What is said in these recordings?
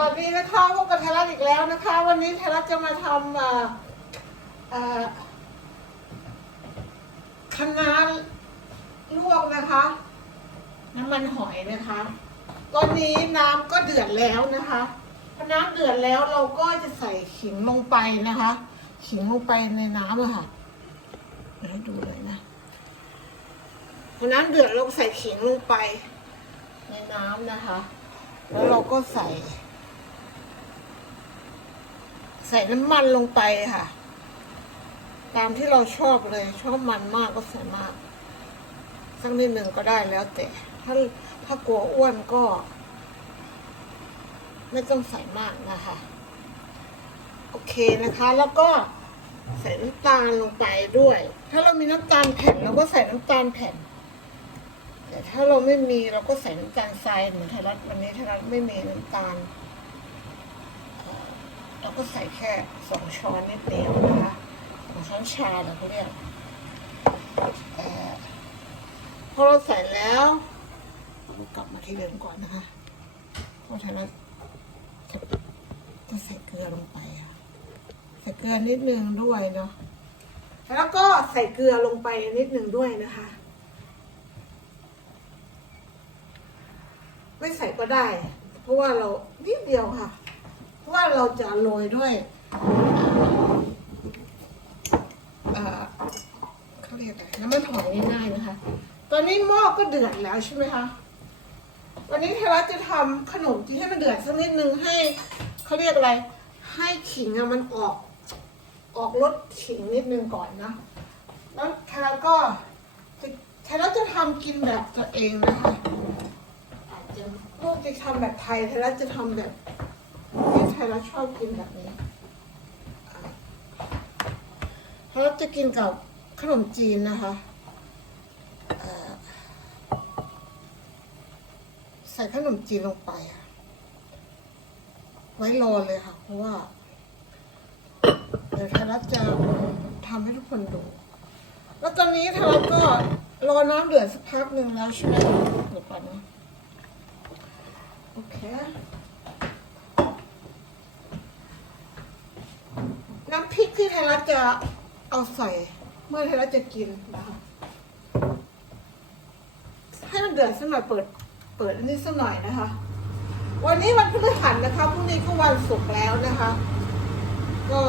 วัสดีนะคะพบกับไทยรัฐอีกแล้วนะคะ วันนี้ไทยรัฐจะมาทำเอ่อเอ่อคะน้าลวกนะคะ น้ำมันหอยนะคะ ตอนนี้น้ำก็เดือดแล้วนะคะพอน้ำเดือดแล้วเราก็จะใส่ขิงลงไปนะคะ ขิงลงไปในน้ำอะค่ะเดี๋ยวให้ดูเลยนะพอน้ำเดือดเราใส่ขิงลงไปในน้ำนะคะ แล้วเราก็ใส่ ใส่น้ำมันลงไปค่ะ ตามที่เราชอบเลย ชอบมันมากก็ใส่มากสักนิดหนึ่งก็ได้แล้วแต่ ถ้าถ้ากลัวอ้วนก็ ไม่ต้องใส่มากนะคะ โอเคนะคะ แล้วก็ใส่น้ำตาลลงไปด้วย ถ้าเรามีน้ำตาลแผ่นเราก็ใส่น้ำตาลแผ่น แต่ถ้าเราไม่มีเราก็ใส่น้ำตาลทรายเหมือนไทยรัฐวันนี้ไทยรัฐไม่มีน้ำตาล ก็ใส่แค่สองช้อนนิดเดียวนะคะสองช้อนชาเหรอเขาเรียกพอเราใส่แล้วเรากลับมาที่เดิมก่อนนะคะเพราะไทยรัฐจะจะใส่เกลือลงไปอะใส่เกลือนิดนึงด้วยเนาะแล้วก็ใส่เกลือลงไปนิดนึงด้วยนะคะ ไม่ใส่ก็ได้ เพราะว่าเรานิดเดียวค่ะ ว่าเราจะโรยด้วยเขาเรียกอะไรน้ำมันหอยง่ายๆนะคะ ตอนนี้หม้อก็เดือดแล้วใช่ไหมคะวันนี้เทรัสจะทำขนมจีนให้มันเดือดสักนิดนึงให้เขาเรียกอะไร ให้ขิงอะมันออก ออกรสขิงนิดนึงก่อนนะ แล้วเทรัสก็เทรัสจะทำกินแบบตัวเองนะคะลูกจะทำแบบไทยไทรัฐจะทำแบบ ที่ไทยรัฐชอบกินแบบนี้ไทยรัฐจะกินกับขนมจีนนะคะใส่ขนมจีนลงไปไว้รอเลยค่ะ เพราะว่า เดี๋ยวไทยรัฐจะทำให้ทุกคนดู แล้วตอนนี้ไทยรัฐก็รอน้ำเดือดสักพักหนึ่งแล้วใช่ไหมเดี๋ยวก่อนนะโอเค น้ำพริกที่ไทยรัฐจะเอาใส่ เมื่อไทยรัฐจะกินนะคะให้มันเดือดสักหน่อยเปิด เปิดอันนี้สักหน่อยนะคะ วันนี้วันพฤหัสนะคะพรุ่งนี้ก็วันศุกร์แล้วนะคะ ก็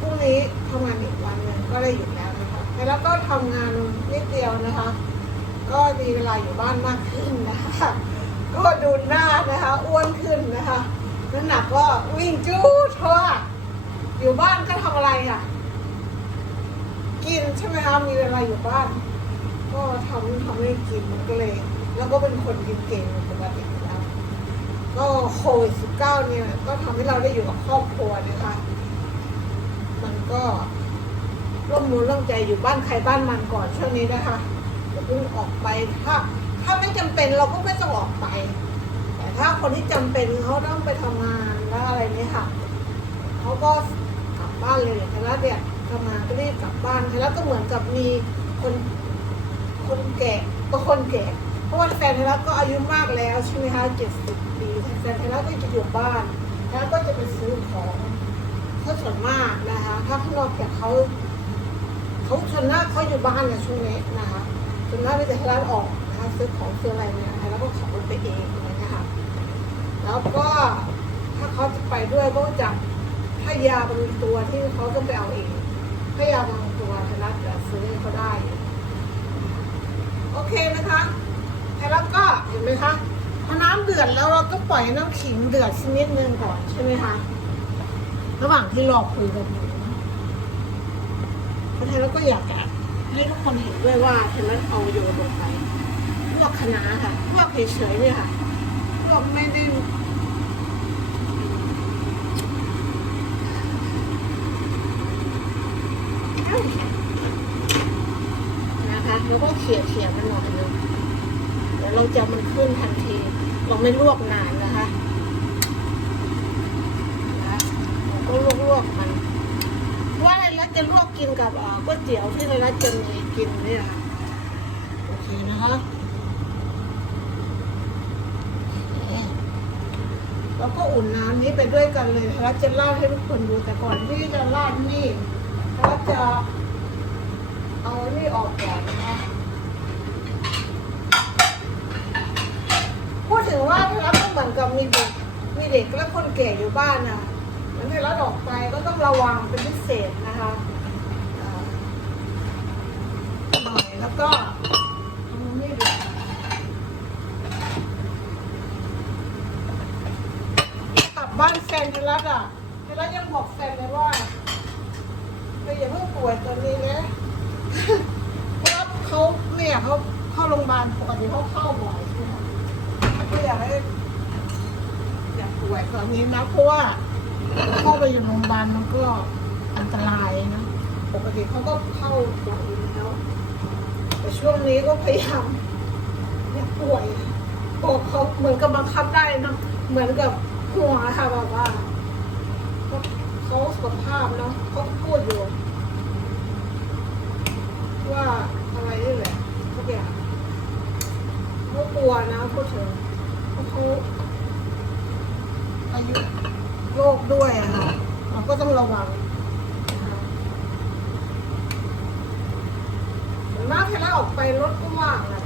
พรุ่งนี้ทำงานอีกวันหนึ่งก็ได้หยุดแล้วนะคะแล้วก็ทำงานนิดเดียวนะคะ ก็มีเวลาอยู่บ้านมากขึ้นนะคะ ก็ดูหน้านะคะ อ้วนขึ้นนะคะน้ำหนักก็วิ่งจู๊ดเพราะว่าอยู่บ้านก็ทำอะไรอะ กินใช่ไหมคะมีเวลาอยู่บ้าน ก็ทำทำให้กินมันก็เลย แล้วก็เป็นคนกินเก่งปกติอยู่แล้วก็โควิดสิบเก้าเนี่ยก็ทำให้เราได้อยู่กับครอบครัวนะคะ มันก็ร่วมมือร่วมใจอยู่บ้านใครบ้านมันก่อนช่วงนี้นะคะอย่าเพิ่งออกไปถ้า ถ้าไม่จำเป็นเราก็ไม่ต้องออกไป แต่ถ้าคนที่จำเป็นเขาต้องไปทำงานแล้วอะไรนี้ค่ะเขาก็กลับบ้านเลยแต่ละเนี่ยทำงานก็รีบกลับบ้านแล้วก็เหมือนกับมีคนคนแก่ก็คนแก่เพราะว่าแฟนไทยรัฐก็อายุมากแล้วใช่ไหมคะเจ็ดสิบปีแฟนไทยรัฐก็จะอยู่บ้านแล้วก็จะไปซื้อของถ้าส่วนมากนะคะ ถ้าข้างนอกจากเขาเขาส่วนมากเขาอยู่บ้านในช่วงนี้นะคะส่วนมากไม่จะให้ร้านออก นะคะซื้อของซื้ออะไรเนี่ย แล้วก็ขับรถไปเองอะไรเงี้ยค่ะ แล้วก็ถ้าเขาจะไปด้วยก็จะให้ยาบางตัวที่เขาต้องไปเอาเองให้ยาบางตัวไทยรัฐจะซื้อให้เขาได้ โอเคนะคะไทยรัฐก็เห็นไหมคะพอน้ำเดือดแล้วเราก็ปล่อยน้ำขิงเดือดสักนิดนึงก่อนใช่ไหมคะ ระหว่างที่รอคุยกันอยู่นะเพราะฉะนั้นก็อยากจะให้ทุกคนเห็นด้วยว่าฉันนั้นเอาโยนลงไป ลวกคะน้าค่ะลวกเฉยๆเนี่ยค่ะลวกไม่ได้นะคะแล้วก็เขี่ยเขี่ยมันหน่อยนึงเดี๋ยวเราจะมันขึ้นทันที เราไม่ลวกนานนะคะนะเราก็ลวกๆมันว่าอะไรแล้วจะลวกกินกับก๋วยเตี๋ยวที่เราจะมีกินเนี่ยโอเคนะคะโอเค แล้วก็อุ่นน้ำนี้ไปด้วยกันเลยนะคะจะเล่าให้ทุกคนดูแต่ก่อนที่จะราดนี่เราจะเอานี่ออกก่อนนะคะพูดถึงว่าที่รัฐก็เหมือนกับมีเด็กมีเด็กและคนแก่อยู่บ้านน่ะเมือนที่รัฐออกไปก็ต้องระวังเป็นพิเศษนะคะอ่าหน่อยแล้วก็เอานี่ดูกลั บ้านแฟนที่รัฐอะที่รัฐยังบอกแฟนเลยว่าเราอย่าเพิ่งป่วยตอนนี้นะเพราะเขาเนี่ยเขาเข้าโรงพยาบาลปกติเขาเข้าบ่อยใช่ไหมก็อยากให้อยากป่วยตอนนี้นะเพราะว่าเข้าไปอยู่โรงพยาบาลมันก็อันตรายนะปกติเขาก็เข้าบ่อยแล้วแต่ช่วงนี้ก็พยายามอย่าป่วยบอกเขาเหมือนกับบังคับได้นะเหมือนกับ หัวค่ะแบบว่าเขาสุขภาพเนาะเขาพูดอยู่ ว่าอะไรนี่แหละทุกอย่างเขากลัวนะพูดถึงเพราะเขาอายุโรคด้วยอะค่ะเราก็ต้องระวังนะคะส่วนมากที่เราออกไปรถก็ว่างแหละ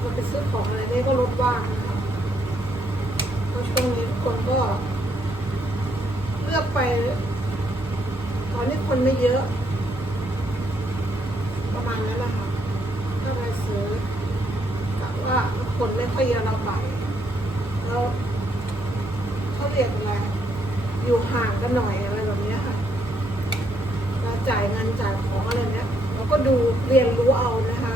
เราไปซื้อของอะไรนี่ก็รถว่างนะคะก็ช่วงนี้ทุ ก็เลือกไปตอนนี้คนไม่เยอะ ประมาณนั้นนะคะถ้าไปซื้อแต่ว่าคนไม่ค่อยเยอะเราไปแล้วเขาเรียกอะไรอยู่ห่างกันหน่อยอะไรแบบนี้ค่ะเราจ่ายเงินจ่ายของอะไรเนี้ยเราก็ดูเรียนรู้เอานะคะ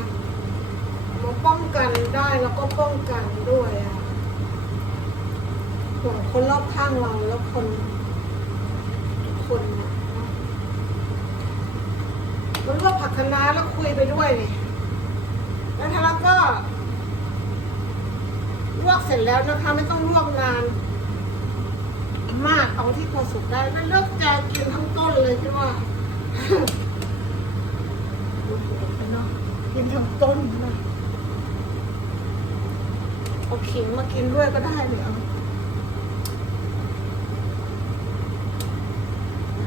มาป้องกันได้แล้วก็ป้องกันด้วยอะ ห่วงคนรอบข้างเราแล้วคนทุกคนนะเนาะมันก็ผักคะน้าแล้วคุยไปด้วยนี่แล้วทาราก็ลวกเสร็จแล้วนะคะ ไม่ต้องลวกนาน มากเอาที่พอสุกได้แล้วเลือกจะกินทั้งต้นเลยพี่ว่าดูสวยเนาะกินทั้งต้นนะเอาขิงมากินด้วยก็ได้เนี่ยเอา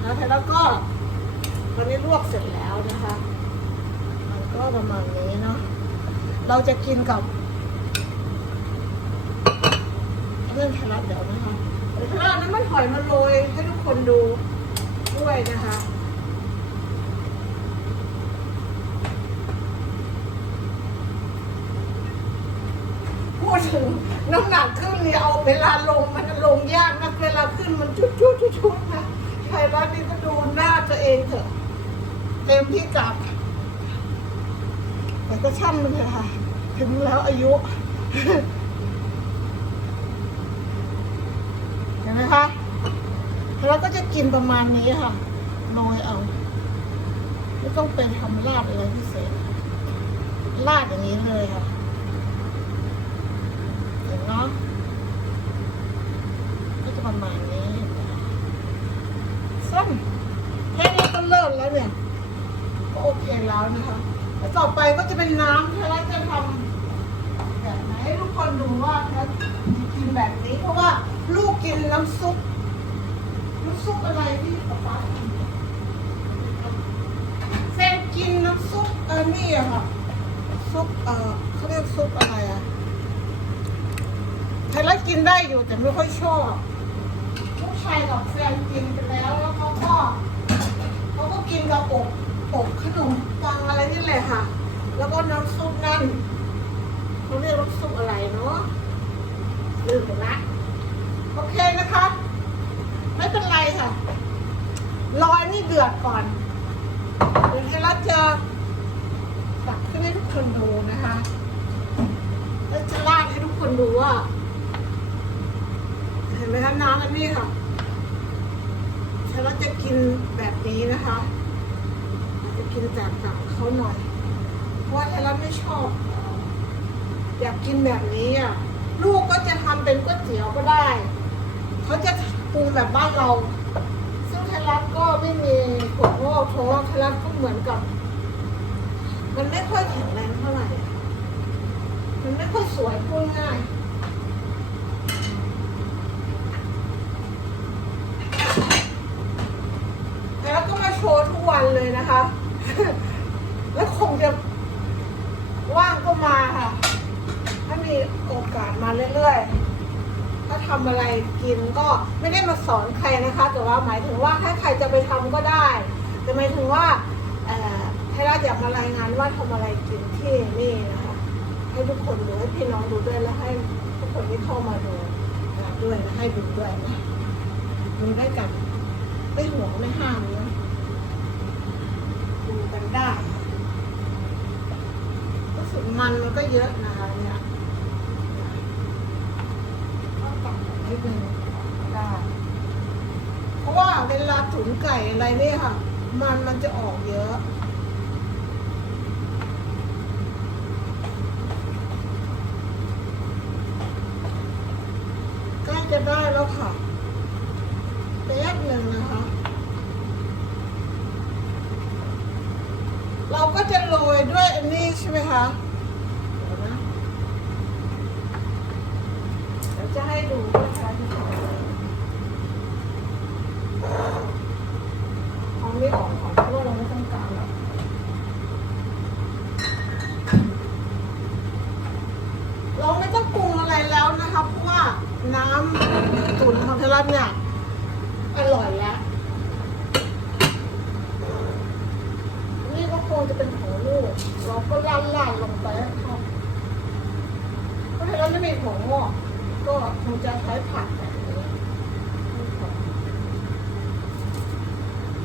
นะแล้วก็ตอนนี้ลวกเสร็จแล้วนะคะ มันก็ประมาณนี้เนาะเราจะกินกับเรื่องทะลัดเดี๋ยวนะคะทะลัดนั้นมันหอยมาโรยให้ทุกคนดูด้วยนะคะพูดถึงน้ำหนักขึ้นเนี่ยเอาเวลาลงมันลงยากนะเวลาขึ้นมันชุดชุดชุดชุดนะ รบ้านนี้ก็ดูหน้าตัวเองเถอะเต็มที่กลับ แต่ก็ช่างมันเถอะค่ะ ถึงแล้วอายุเห็นไหมคะแล้วก็จะกินประมาณนี้ค่ะโรยเอา ไม่ต้องไปทำราดอะไรพิเศษราดอย่างนี้เลยค่ะเห็นเนาะก็จะประมาณนี้ส้มแค่นี้ก็เลิศแล้วเนี่ย ก็โอเค แล้วนะคะแล้วต่อไปก็จะเป็นน้ำที่เราจะทำแบบไหนให้ทุกคนดูว่าเรากินแบบนี้ เพราะว่าลูกกินน้ำซุปน้ำซุปอะไรที่ป๊าแฟนกินน้ำซุปเออนี่อะค่ะซุปเออเขาเรียกซุปอะไรอะไทยรัฐกินได้อยู่แต่ไม่ค่อยชอบลูกชายกับแฟนกินไปแล้วแล้วเขาก็เขาก็กินกับอก อบขนมปังอะไรนี่แหละค่ะ แล้วก็น้ำซุปนั่นเขาเรียกน้ำซุปอะไรเนาะลืมละโอเคนะคะ ไม่เป็นไรค่ะ รออันนี่เดือดก่อนเดี๋ยวให้รัฐจะตักขึ้นให้ทุกคนดูนะคะ แล้วจะราดให้ทุกคนดูว่า เห็นไหมคะน้ำอันนี้ค่ะฉันว่าจะกินแบบนี้นะคะ กินแตกต่างเขาหน่อยเพราะว่าฉันไม่ชอบ อยากกินแบบนี้อะลูกก็จะทำเป็นก๋วยเตี๋ยวก็ได้เขาจะปรุงแบบบ้านเรา ซึ่งไทยรัฐก็ไม่มีถั่วงอกถั่วงไทยรัฐก็เหมือนกับ มันไม่ค่อยแข็งแรงเท่าไหร่มันไม่ค่อะสวยพูดง่ายแล้วก็มาโชว์ทุกวันเลยนะคะ แล้วคงจะว่างก็มาค่ะ ถ้ามีโอกาสมาเรื่อยๆ ถ้าทำอะไรกินก็ไม่ได้มาสอนใครนะคะ แต่ว่าหมายถึงว่าถ้าใครจะไปทำก็ได้ แต่หมายถึงว่าเอ่อให้ราอยากมารายงานว่าทำอะไรกินที่นี่นะคะ ให้ทุกคนดูให้พี่น้องดูด้วยแล้วให้ทุกคนที่เข้ามาดูด้วยให้ดูด้วยนะดูได้กันไม่หวงไม่ห้ามนะ ได้รู้สึกมันมันก็เยอะนะคะเนี่ยก็ตัดนิดนึงได้ เพราะว่าเวลาตุ๋นไก่อะไรเนี่ยค่ะ มันมันจะออกเยอะใกล้จะได้แล้วค่ะแป๊บหนึ่งนะคะ เรา ก็จะโรยด้วยอันนี้ใช่ไหมคะเดี๋ยวจะให้ดูนะคะของของนี้ออกของเพราะว่าเราไม่ต้องการแล้วเราไม่ต้องปรุงอะไรแล้วนะคะเพราะว่าน้ำตุ๋นของเทรัสเนี่ยอร่อยแล้ว นี่ก็คงจะเป็นของลูก เราก็ล่านล่านๆลงไปให้เขาเพราะฉะนั้นไม่มีของงอกก็คงจะใช้ผักแบบนี้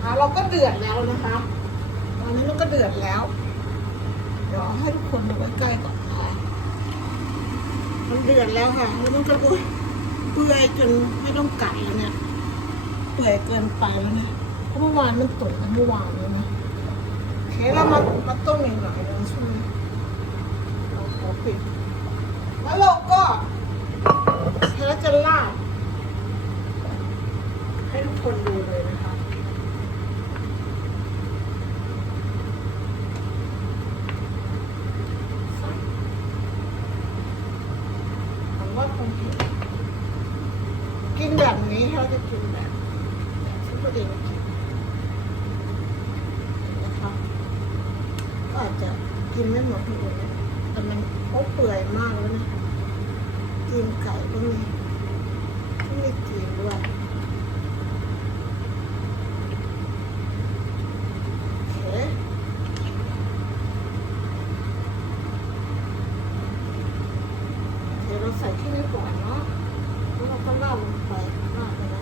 อะ เดือดแล้วนะคะตอนนี้มันก็เดือดแล้ว เดี๋ยวให้ทุกคนดูใกล้ๆก่อนมันเดือดแล้วค่ะแล้วมันก็อุ้ยเปื่อยจนไม่ต้องกัดแล้วเนี่ยเปื่อยเกินไปแล้วเนี่ยเพราะเมื่อวานมันตุ๋นเมื่อวานเลยนะโอเคเรามามาต้มอีกหน่อยนึงใช่ไหมเราขอปิดแล้วเราก็แล้วจะลาดให้ทุกคนดูเลยนะคะผมว่าคงเห็น กินแบบนี้เขาจะกินแบบแบบที่ตัวเองกินนะคะก็อาจจะกินไม่หมดทุกอย่างแต่มันโอ้เปื่อยมากแล้วนะกินไก่ก็มีที่มีกินด้วยโอเคเดี๋ยวเรา ใส่ที่นี่ก่อนเนาะแล้วเราก็ราลงไปราดไปนะ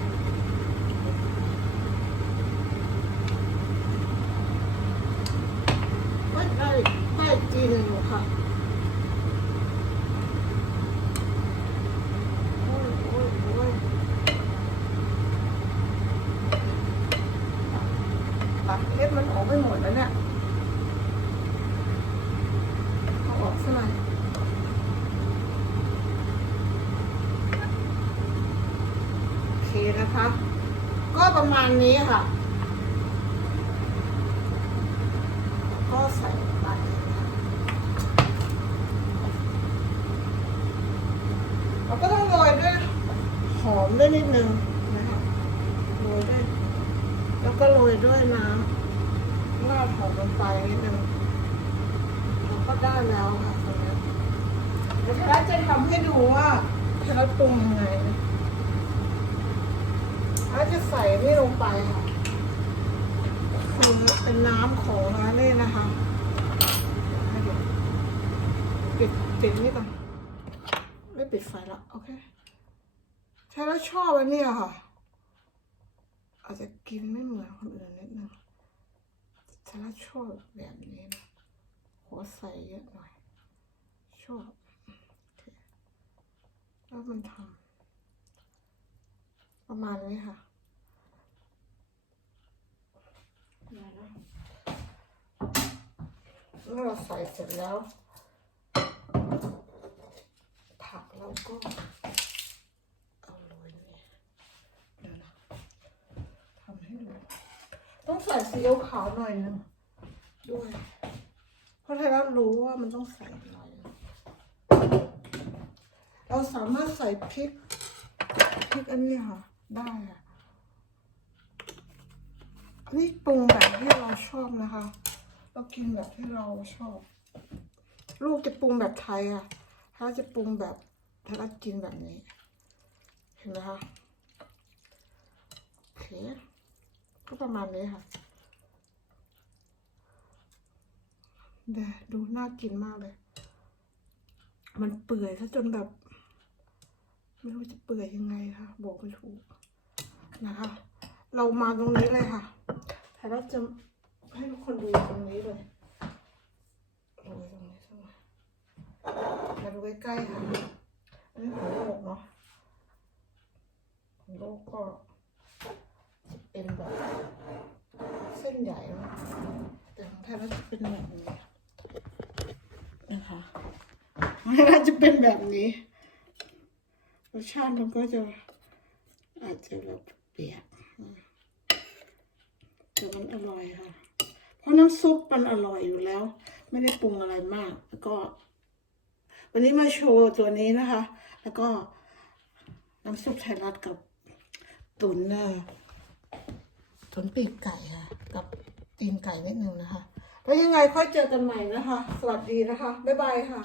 ก็ได้ได้จีนอยู่ค่ะโอ้ยโอ้ยโอ้ยตัดเล็บมันออกไม่หมดแล้วเนี่ยเอาออกซะหน่อยโอเค นะคะ ก็ประมาณนี้ค่ะ ก็ใส่ไปเราก็ต้องโรยด้วยหอมด้วยนิดนึงนะคะโรยด้วยแล้วก็โรยด้วยน้ำราดหอมลงไปนิดนึงเราก็ได้แล้วค่ะตรงนี้เดี๋ยวจะทำให้ดูว่าเทรัสปรุงยังไงนะ จะใส่นี่ลงไปค่ะคือเป็นน้ำของร้านนี่นะคะปิดปิดนี่ก่อนไม่ปิดไฟละโอเคใช่แล้วชอบอันนี้ค่ะ อาจจะกินไม่เหมือนคนอื่นนิดนึงใช่แล้วชอบแบบนี้นะหัวใส่เยอะหน่อย ชอบแล้วมันทำประมาณนี้ค่ะ เมื่อเราใส่เสร็จแล้ว ผักเราก็เอาโรยนี่เดี๋ยวนะทำให้ดูต้องใส่ซีอิ๊วขาวหน่อยนึงด้วย เพราะไทยรัฐรู้ว่ามันต้องใส่หน่อยเราสามารถใส่พริกพริกอันนี้ค่ะ ได้ค่ะนนี้ปรุงแบบที่เราชอบนะคะ เรากินแบบที่เราชอบ ลูกจะปรุงแบบไทยอะถ้าจะปรุงแบบถ้าเรากินแบบนี้ เห็นไหมคะโอเคก็ประมาณนี้ค่ะเดี๋ยดูน่ากินมากเลย มันเปื่อยซะจนแบบ ไม่รู้จะเปื่อยยังไงค่ะ บอกไม่ถูกนะคะ เรามาตรงนี้เลยค่ะแต่เราจะ ให้ทุกคนดูตรงนี้เลยดูตรงนี้สักหน่อยมาดูใกล้ๆค่ะอันนี้ของโลกเนาะของโลกก็จะเป็นแบบเส้นใหญ่เนอะแต่ของไทยเราจะเป็นแบบนี้นะคะไทยเราจะเป็นแบบนี้รสชาติมันก็จะอาจจะแบบเปรียกแต่มันอร่อยค่ะ ราะน้ำซุปมันอร่อยอยู่แล้ว ไม่ได้ปรุงอะไรมาก แล้วก็ วันนี้มาโชว์ตัวนี้นะคะ แล้วก็น้ำซุปไทยรัฐกับตุ๋นเน่ะตุ๋นปีกไก่ค่ะ กับตีนไก่นิดนึงนะคะ แล้วยังไงค่อยเจอกันใหม่นะคะ สวัสดีนะคะ บ๊ายบายค่ะ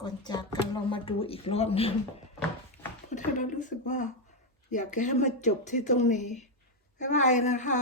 ก่อนจากกันเรามาดูอีกรอบหนึงเพราะเรารู้สึกว่า อยากให้มาจบที่ตรงนี้ บ๊ายบายนะคะ